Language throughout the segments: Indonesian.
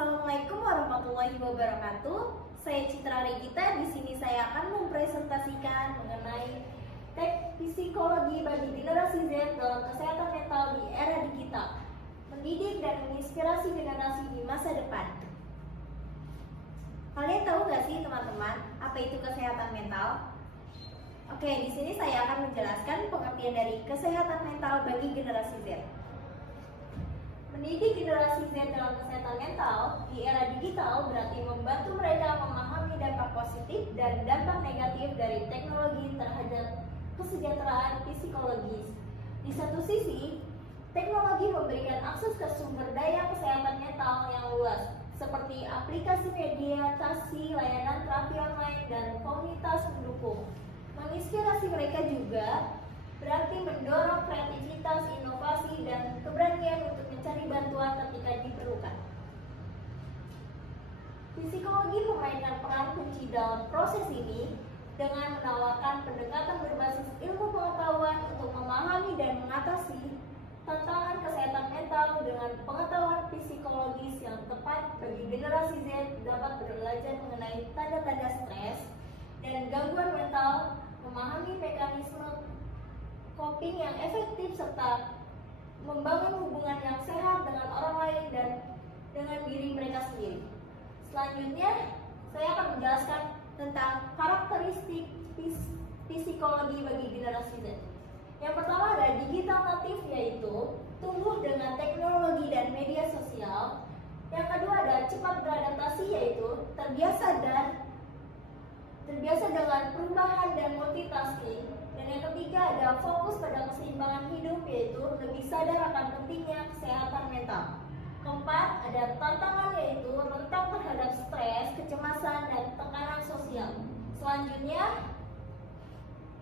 Assalamualaikum warahmatullahi wabarakatuh. Saya Citra Regita. Di sini saya akan mempresentasikan mengenai psikologi bagi generasi Z dalam kesehatan mental di era digital, mendidik dan menginspirasi generasi di masa depan. Kalian tahu nggak sih teman-teman, apa itu kesehatan mental? Oke, di sini saya akan menjelaskan pengertian dari kesehatan mental bagi generasi Z. Mendidik generasi Z dalam kesehatan mental di era digital berarti membantu mereka memahami dampak positif dan dampak negatif dari teknologi terhadap kesejahteraan psikologis. Di satu sisi, teknologi memberikan akses ke sumber daya kesehatan mental yang luas, seperti aplikasi media, layanan terapi online, dan komunitas mendukung. Menginspirasi mereka juga berarti mendorong kreativitas, inovasi, dan keberanian untuk mencari bantuan ketika diperlukan. Psikologi memainkan peran kunci dalam proses ini dengan menawarkan pendekatan berbasis ilmu pengetahuan untuk memahami dan mengatasi tantangan kesehatan mental dengan pengetahuan psikologis yang tepat bagi generasi Z dapat belajar mengenai tanda-tanda stres dan gangguan mental, memahami mekanisme coping yang efektif serta membangun hubungan yang sehat dengan orang lain dan dengan diri mereka sendiri. Selanjutnya, saya akan menjelaskan tentang karakteristik psikologi bagi generasi Z. Yang pertama ada digital native, yaitu tumbuh dengan teknologi dan media sosial. Yang kedua ada cepat beradaptasi, yaitu terbiasa dengan perubahan dan multitasking. Dan yang ketiga ada fokus pada keseimbangan hidup, yaitu lebih sadar akan pentingnya kesehatan mental. Keempat ada tantangan, yaitu rentan terhadap stres, kecemasan, dan tekanan sosial. Selanjutnya,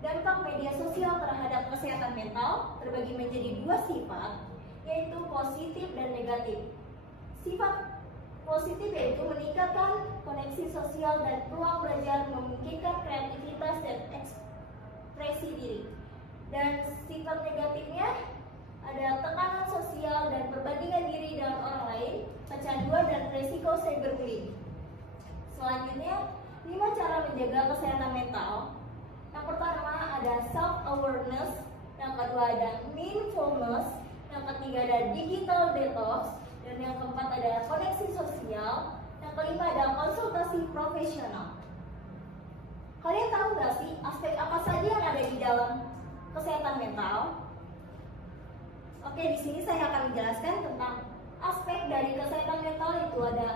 dampak media sosial terhadap kesehatan mental terbagi menjadi dua sifat, yaitu positif dan negatif. Sifat positif yaitu meningkatkan koneksi sosial dan peluang belajar, memungkinkan kreativitas dan ekspresi diri. Dan sifat negatifnya ada tekanan sosial dan perbandingan diri dengan orang lain, kecanduan dan risiko cyberbullying. Selanjutnya, 5 cara menjaga kesehatan mental. Yang pertama ada self-awareness, yang kedua ada mindfulness, yang ketiga ada digital detox, dan yang keempat ada koneksi sosial, yang kelima ada konsultasi profesional. Kalian tahu nggak sih aspek apa saja yang ada di dalam kesehatan mental? Oke, di sini saya akan menjelaskan tentang aspek dari kesehatan mental itu ada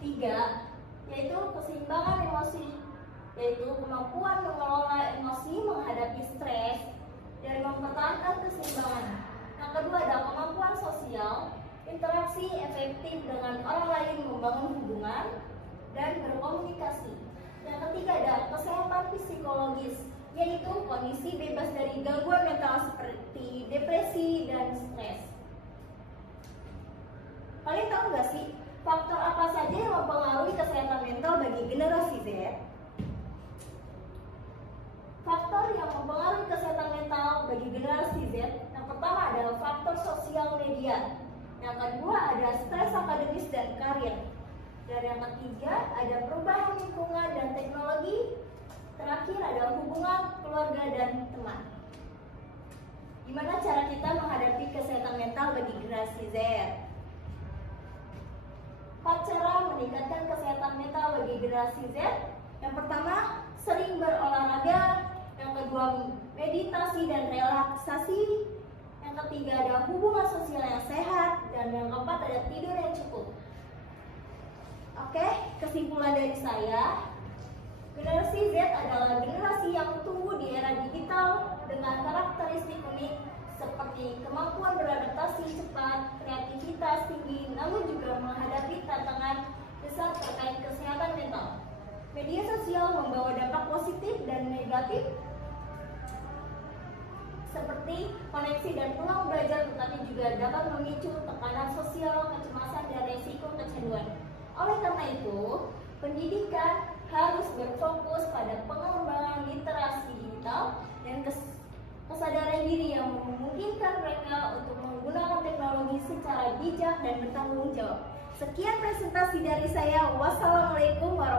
3, yaitu keseimbangan emosi, yaitu kemampuan mengelola emosi menghadapi stres dan mempertahankan keseimbangan. Yang kedua ada kemampuan sosial, interaksi efektif dengan orang lain, membangun hubungan dan berkomunikasi. Yang ketiga ada kesehatan psikologis, yaitu kondisi bebas dari gangguan mental seperti depresi dan stres. Kalian tahu nggak sih faktor apa saja yang mempengaruhi kesehatan mental bagi generasi Z? Faktor yang mempengaruhi kesehatan mental bagi generasi Z, yang pertama adalah faktor sosial media. Yang kedua ada stres akademis dan karir. Dan yang ketiga ada perubahan lingkungan dan teknologi. Terakhir ada hubungan keluarga dan teman. Gimana cara kita menghadapi kesehatan mental bagi generasi Z? 4 cara meningkatkan kesehatan mental bagi generasi Z. Yang pertama, sering berolahraga. Yang kedua, meditasi dan relaksasi. Yang ketiga ada hubungan sosial yang sehat. Dan yang keempat ada tidur yang cukup. Oke, kesimpulan dari saya, generasi Z adalah generasi yang tumbuh di era digital dengan karakteristik unik seperti kemampuan beradaptasi cepat, kreativitas tinggi, namun juga menghadapi tantangan besar terkait kesehatan mental. Media sosial membawa dampak positif dan negatif seperti koneksi dan peluang belajar, tetapi juga dapat memicu tekanan sosial, kecemasan, dan resiko kecanduan. Oleh karena itu, pendidikan harus berfokus pada pengembangan literasi digital dan kesadaran diri yang memungkinkan mereka untuk menggunakan teknologi secara bijak dan bertanggung jawab. Sekian presentasi dari saya. Wassalamualaikum warahmatullahi wabarakatuh.